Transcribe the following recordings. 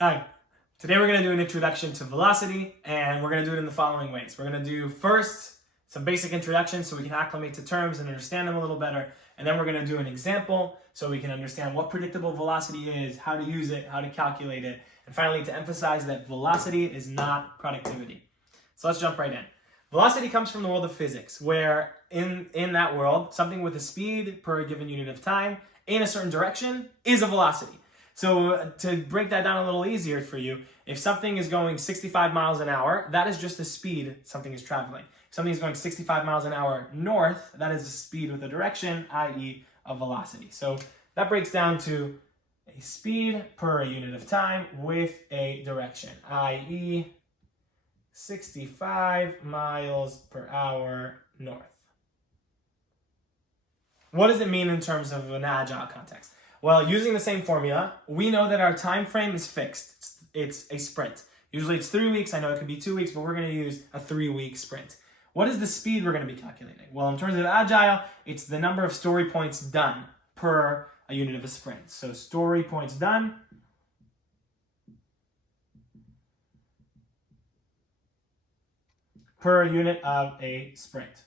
Hi, today we're going to do an introduction to velocity, and we're going to do it in the following ways. We're going to do first some basic introductions so we can acclimate to terms and understand them a little better, and then we're going to do an example so we can understand what predictable velocity is, how to use it, how to calculate it, and finally to emphasize that velocity is not productivity. So let's jump right in. Velocity comes from the world of physics, where in that world, something with a speed per given unit of time in a certain direction is a velocity. So to break that down a little easier for you, if something is going 65 miles an hour, that is just the speed something is traveling. If something is going 65 miles an hour north, that is the speed with a direction, i.e. a velocity. So that breaks down to a speed per unit of time with a direction, i.e. 65 miles per hour north. What does it mean in terms of an agile context? Well, using the same formula, we know that our time frame is fixed. It's a sprint. Usually it's 3 weeks. I know it could be 2 weeks, but we're going to use a 3-week sprint. What is the speed we're going to be calculating? Well, in terms of agile, it's the number of story points done per a unit of a sprint. So story points done per unit of a sprint.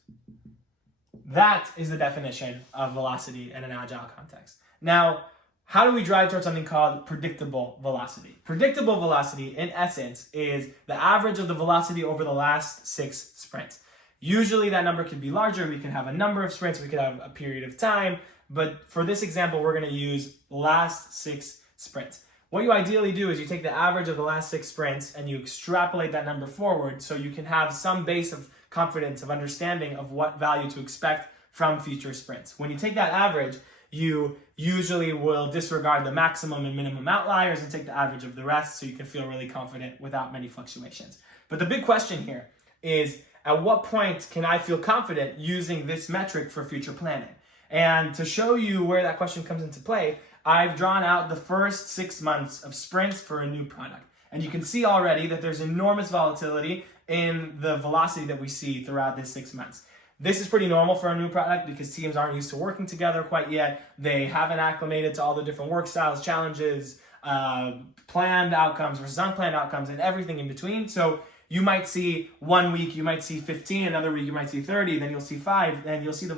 That is the definition of velocity in an agile context. Now, how do we drive towards something called predictable velocity? Predictable velocity, in essence, is the average of the velocity over the last 6 sprints. Usually that number can be larger. We can have a number of sprints. We could have a period of time. But for this example, we're going to use last 6 sprints. What you ideally do is you take the average of the last 6 sprints and you extrapolate that number forward so you can have some base of confidence, of understanding of what value to expect from future sprints. When you take that average, you usually will disregard the maximum and minimum outliers and take the average of the rest so you can feel really confident without many fluctuations. But the big question here is, at what point can I feel confident using this metric for future planning? And to show you where that question comes into play, I've drawn out the first 6 months of sprints for a new product. And you can see already that there's enormous volatility in the velocity that we see throughout this 6 months. This is pretty normal for a new product because teams aren't used to working together quite yet. They haven't acclimated to all the different work styles, challenges, planned outcomes versus unplanned outcomes, and everything in between. So you might see 1 week, you might see 15, another week you might see 30, then you'll see 5, then you'll see the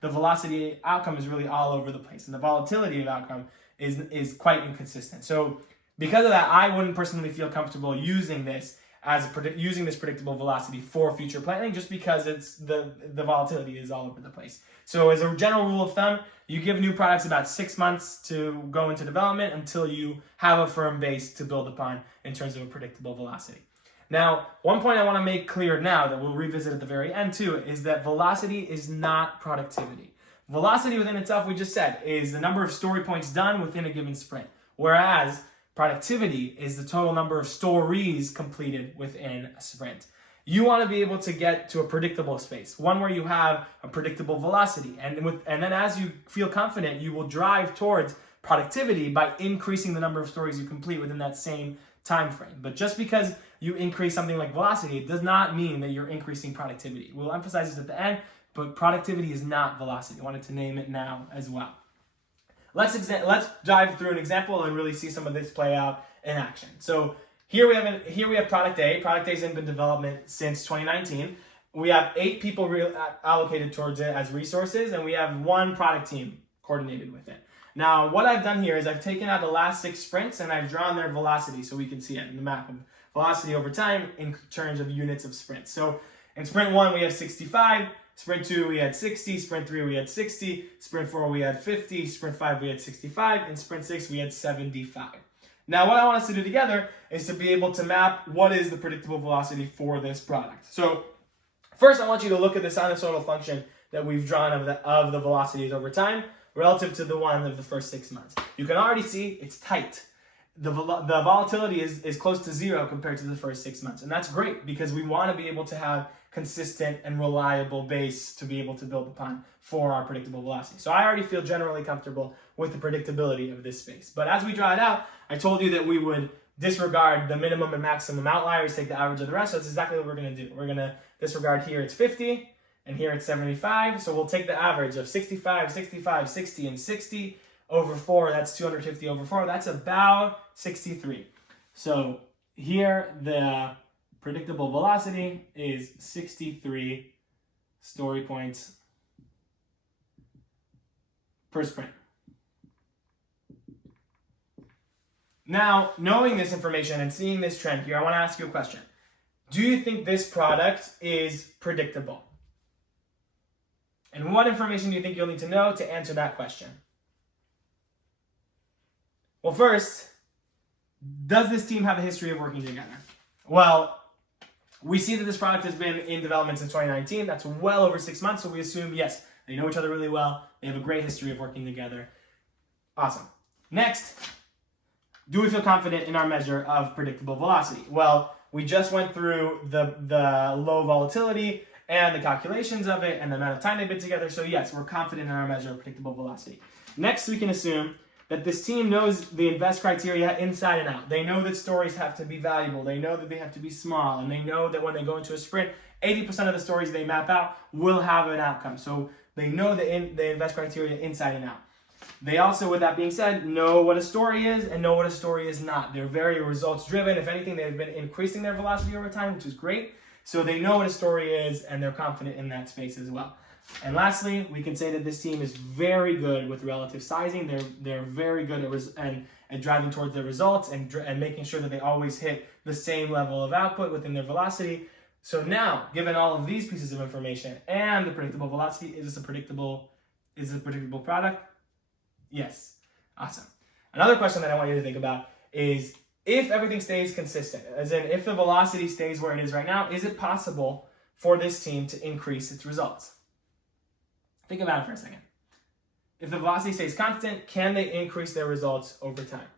velocity outcome is really all over the place. And the volatility of outcome is quite inconsistent. So because of that, I wouldn't personally feel comfortable using this predictable velocity for future planning, just because it's the volatility is all over the place. So as a general rule of thumb, you give new products about 6 months to go into development until you have a firm base to build upon in terms of a predictable velocity. Now, one point I want to make clear now that we'll revisit at the very end too is that velocity is not productivity. Velocity within itself, we just said, is the number of story points done within a given sprint, whereas productivity is the total number of stories completed within a sprint. You want to be able to get to a predictable space, one where you have a predictable velocity. And then as you feel confident, you will drive towards productivity by increasing the number of stories you complete within that same time frame. But just because you increase something like velocity, it does not mean that you're increasing productivity. We'll emphasize this at the end, but productivity is not velocity. I wanted to name it now as well. Let's dive through an example and really see some of this play out in action. So here we have product A. Product A has been in development since 2019. We have 8 people allocated towards it as resources, and we have 1 product team coordinated with it. Now, what I've done here is I've taken out the last 6 sprints and I've drawn their velocity so we can see it in the map of velocity over time in terms of units of sprints. So in sprint 1, we have 65. Sprint 2, we had 60. Sprint 3, we had 60. Sprint 4, we had 50. Sprint 5, we had 65. And Sprint 6, we had 75. Now, what I want us to do together is to be able to map what is the predictable velocity for this product. So first, I want you to look at the sinusoidal function that we've drawn of the velocities over time relative to the one of the first 6 months. You can already see it's tight. The volatility is close to 0 compared to the first 6 months. And that's great because we want to be able to have consistent and reliable base to be able to build upon for our predictable velocity. So I already feel generally comfortable with the predictability of this space. But as we draw it out, I told you that we would disregard the minimum and maximum outliers, take the average of the rest. So that's exactly what we're going to do. We're going to disregard here it's 50 and here it's 75. So we'll take the average of 65, 65, 60, and 60. over 4, that's 250 over 4. That's about 63. So here the predictable velocity is 63 story points per sprint. Now, knowing this information and seeing this trend here, I want to ask you a question. Do you think this product is predictable? And what information do you think you'll need to know to answer that question? Well, first, does this team have a history of working together? Well, we see that this product has been in development since 2019. That's well over 6 months, so we assume, yes, they know each other really well. They have a great history of working together. Awesome. Next, do we feel confident in our measure of predictable velocity? Well, we just went through the low volatility and the calculations of it and the amount of time they've been together. So yes, we're confident in our measure of predictable velocity. Next, we can assume that this team knows the invest criteria inside and out. They know that stories have to be valuable. They know that they have to be small. And they know that when they go into a sprint, 80% of the stories they map out will have an outcome. So they know the invest criteria inside and out. They also, with that being said, know what a story is and know what a story is not. They're very results driven. If anything, they've been increasing their velocity over time, which is great. So they know what a story is and they're confident in that space as well. And lastly, we can say that this team is very good with relative sizing. They're very good at driving towards their results and making sure that they always hit the same level of output within their velocity. So now, given all of these pieces of information and the predictable velocity, is this a predictable product? Yes. Awesome. Another question that I want you to think about is, if everything stays consistent, as in if the velocity stays where it is right now, is it possible for this team to increase its results? Think about it for a second. If the velocity stays constant, can they increase their results over time?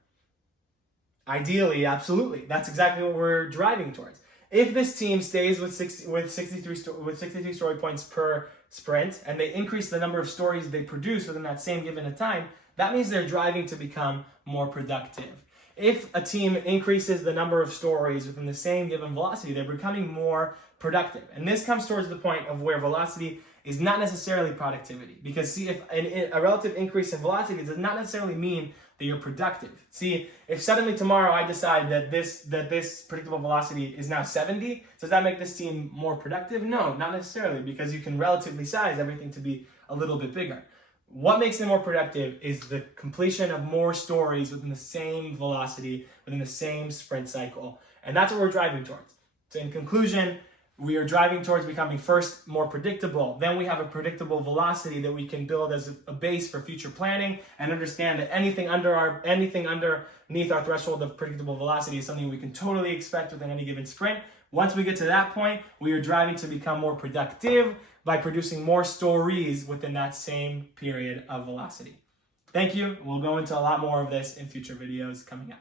Ideally, absolutely. That's exactly what we're driving towards. If this team stays with 63 story points per sprint and they increase the number of stories they produce within that same given time, that means they're driving to become more productive. If a team increases the number of stories within the same given velocity, they're becoming more productive. And this comes towards the point of where velocity is not necessarily productivity. Because see, if a relative increase in velocity does not necessarily mean that you're productive. See, if suddenly tomorrow I decide that this predictable velocity is now 70, does that make this team more productive? No, not necessarily, because you can relatively size everything to be a little bit bigger. What makes them more productive is the completion of more stories within the same velocity, within the same sprint cycle. And that's what we're driving towards. So in conclusion, we are driving towards becoming first more predictable. Then we have a predictable velocity that we can build as a base for future planning and understand that anything underneath our threshold of predictable velocity is something we can totally expect within any given sprint. Once we get to that point, we are driving to become more productive by producing more stories within that same period of velocity. Thank you. We'll go into a lot more of this in future videos coming up.